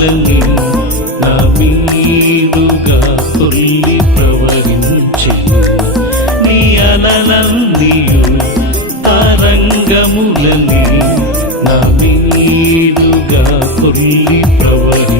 అనలములని నా మీదుగా కొల్లి ప్రవహించెను. నీ అనలన్నీయు తరంగములని నా మీదుగా కొల్లి ప్రవహించెను.